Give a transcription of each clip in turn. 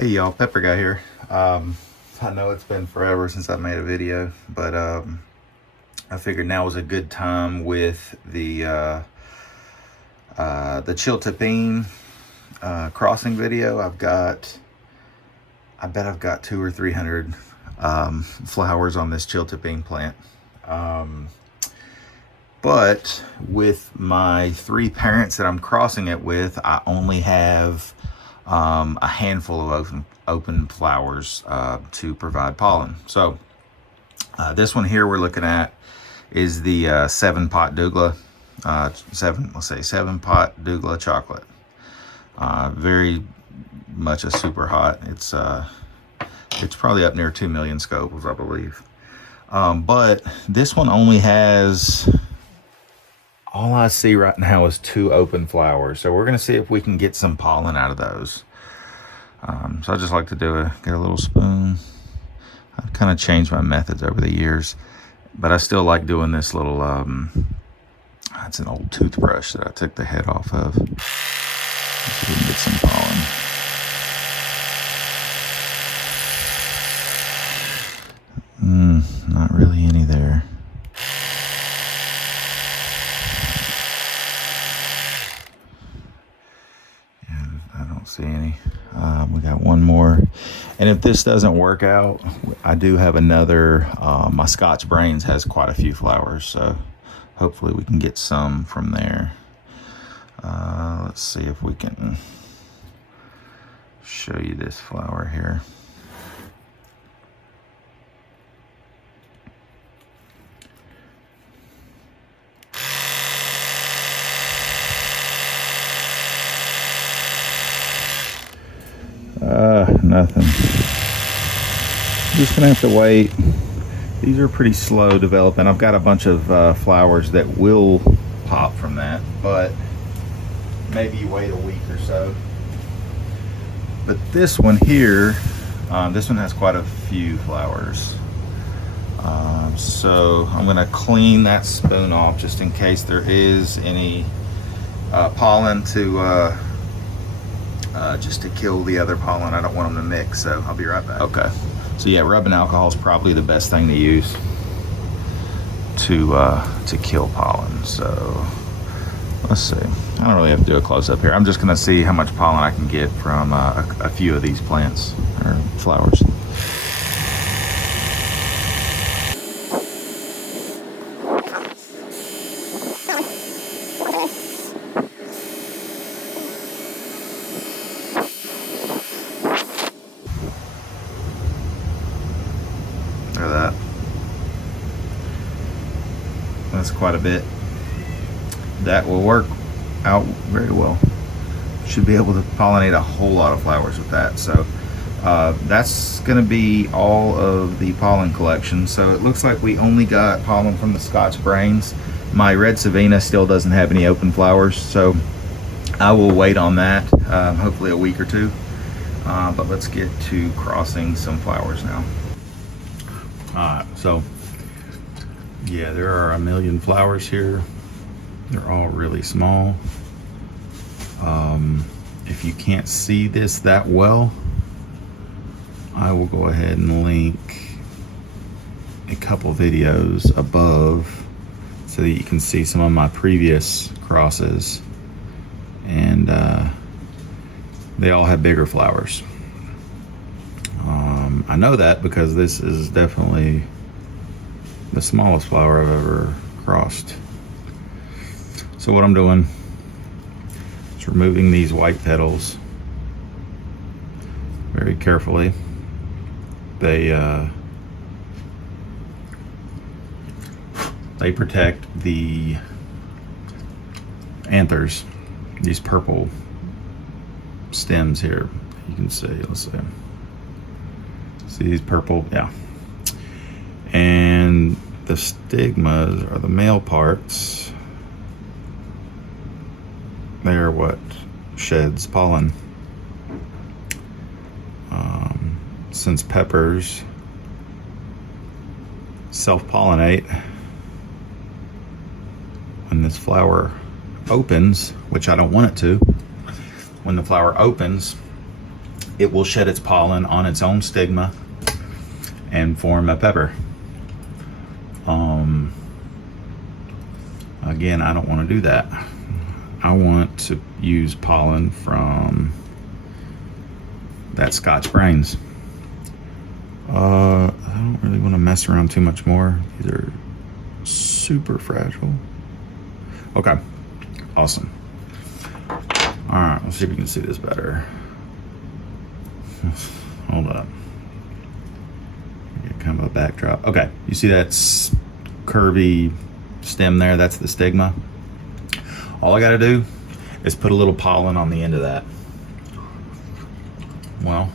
Hey y'all, Pepper Guy here. I know it's been forever since I made a video, but I figured now was a good time with the Chiltepin crossing video. I bet I've got 200 or 300 flowers on this Chiltepin plant. But with my 3 parents that I'm crossing it with, I only have a handful of open flowers to provide pollen. So this one here we're looking at is the 7-pot Douglah, 7-pot Douglah Chocolate. Very much a super hot. It's probably up near 2 million scopols, I believe. But this one only has, all I see right now is 2 open flowers. So we're gonna see if we can get some pollen out of those. So I just like to get a little spoon. I've kind of changed my methods over the years, but I still like doing this little, that's an old toothbrush that I took the head off of. Let's see if we can get some pollen. Not really any there. Yeah, I don't see any. We got one more. And if this doesn't work out, I do have another, my Scotch Brains has quite a few flowers, so hopefully we can get some from there. Let's see if we can show you this flower here. Nothing. Just gonna have to wait. These are pretty slow developing. I've got a bunch of flowers that will pop from that, but maybe wait a week or so. But this one here, this one has quite a few flowers. So I'm gonna clean that spoon off just in case there is any pollen to just to kill the other pollen. I don't want them to mix, so I'll be right back. Okay, so yeah, rubbing alcohol is probably the best thing to use to kill pollen. So let's see. I don't really have to do a close-up here. I'm just gonna see how much pollen I can get from a few of these plants or flowers. That's quite a bit. That will work out very well. Should be able to pollinate a whole lot of flowers with that. So that's going to be all of the pollen collection. So it looks like we only got pollen from the Scotch Brains. My Red Savina still doesn't have any open flowers, so I will wait on that, hopefully a week or two. But let's get to crossing some flowers now. Alright, so yeah, there are 1 million flowers here. They're all really small. If you can't see this that well, I will go ahead and link a couple videos above so that you can see some of my previous crosses. And they all have bigger flowers. I know that because this is definitely the smallest flower I've ever crossed. So what I'm doing is removing these white petals very carefully. They protect the anthers, these purple stems here. You can see, let's see. See these purple, yeah. And the stigmas are the male parts. They're what sheds pollen. Since peppers self-pollinate, when this flower opens, which I don't want it to, when the flower opens, it will shed its pollen on its own stigma and form a pepper. Again, I don't want to do that. I want to use pollen from that Scotch Brains. I don't really want to mess around too much more. These are super fragile. Okay, awesome. All right, let's see if we can see this better. Hold up. Get kind of a backdrop. Okay, you see that curvy stem there? That's the stigma. All I got to do is put a little pollen on the end of that. Well,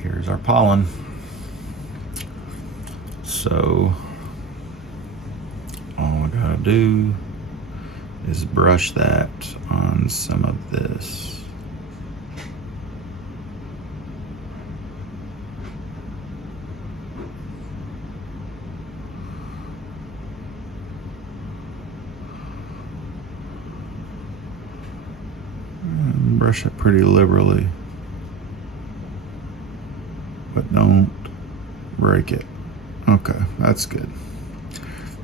here's our pollen. So all I gotta do is brush that on some of this. And brush it pretty liberally, but don't break it. Okay, that's good.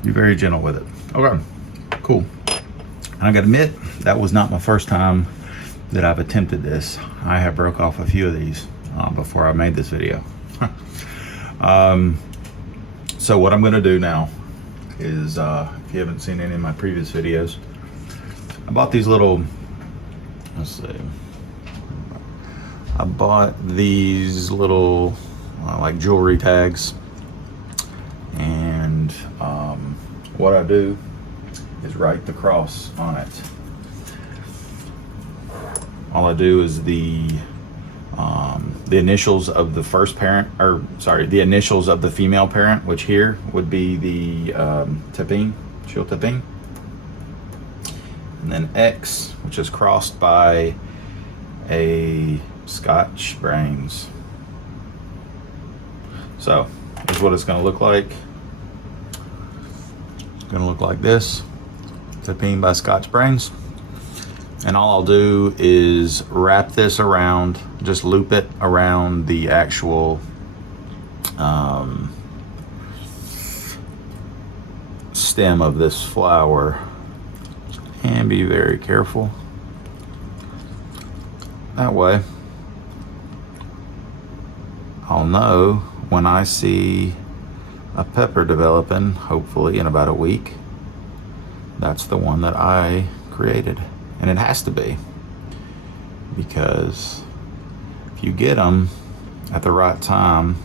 Be very gentle with it. Okay, cool. And I gotta admit, that was not my first time that I've attempted this. I have broke off a few of these before I made this video. So what I'm gonna do now is, if you haven't seen any of my previous videos, I bought these little, let's see, I bought these little like jewelry tags, and what I do is write the cross on it. All I do is the initials of the first parent, or sorry, the initials of the female parent, which here would be the chiltepin, and then X, which is crossed by a Scotch Brains. So here's what it's going to look like. It's going to look like this. Chiltepin by Scotch Brains. And all I'll do is wrap this around, just loop it around the actual stem of this flower, and be very careful. That way I'll know when I see a pepper developing, hopefully in about a week, that's the one that I created. And it has to be, because if you get them at the right time,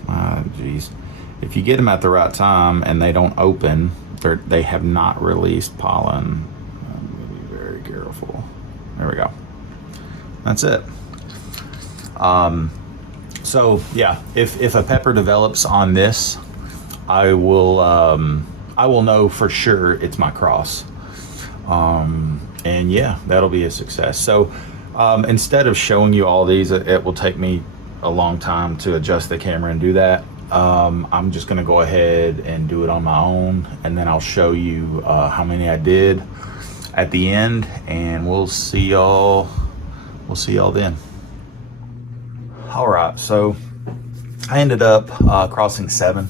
if you get them at the right time and they don't open, they have not released pollen. I'm gonna be very careful. There we go. That's it. So yeah, if a pepper develops on this, I will know for sure it's my cross. And yeah, that'll be a success. So instead of showing you all these, it will take me a long time to adjust the camera and do that. I'm just gonna go ahead and do it on my own, and then I'll show you how many I did at the end, and we'll see y'all then. All right, so I ended up crossing 7.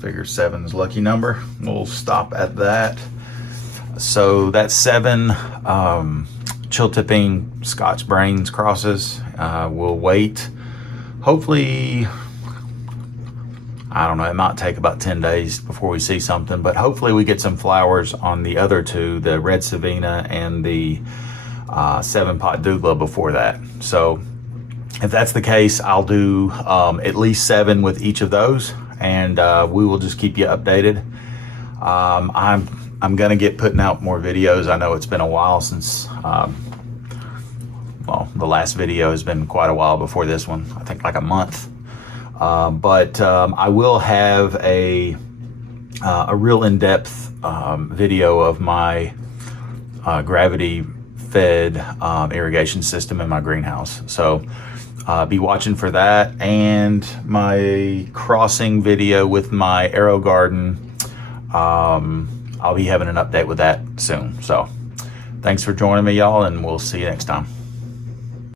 Figure 7's lucky number. We'll stop at that. So that's 7 Chiltepin Scotch Brains crosses. We'll wait. Hopefully, I don't know, it might take about 10 days before we see something, but hopefully we get some flowers on the other 2, the Red Savina and the 7-pot Douglah before that. So if that's the case, I'll do at least 7 with each of those, and we will just keep you updated. I'm gonna get putting out more videos. I know it's been a while since, well, the last video has been quite a while before this one. I think like a month. But I will have a real in-depth video of my gravity-fed irrigation system in my greenhouse. So be watching for that, and my crossing video with my arrow garden. I'll be having an update with that soon. So thanks for joining me, y'all, and we'll see you next time.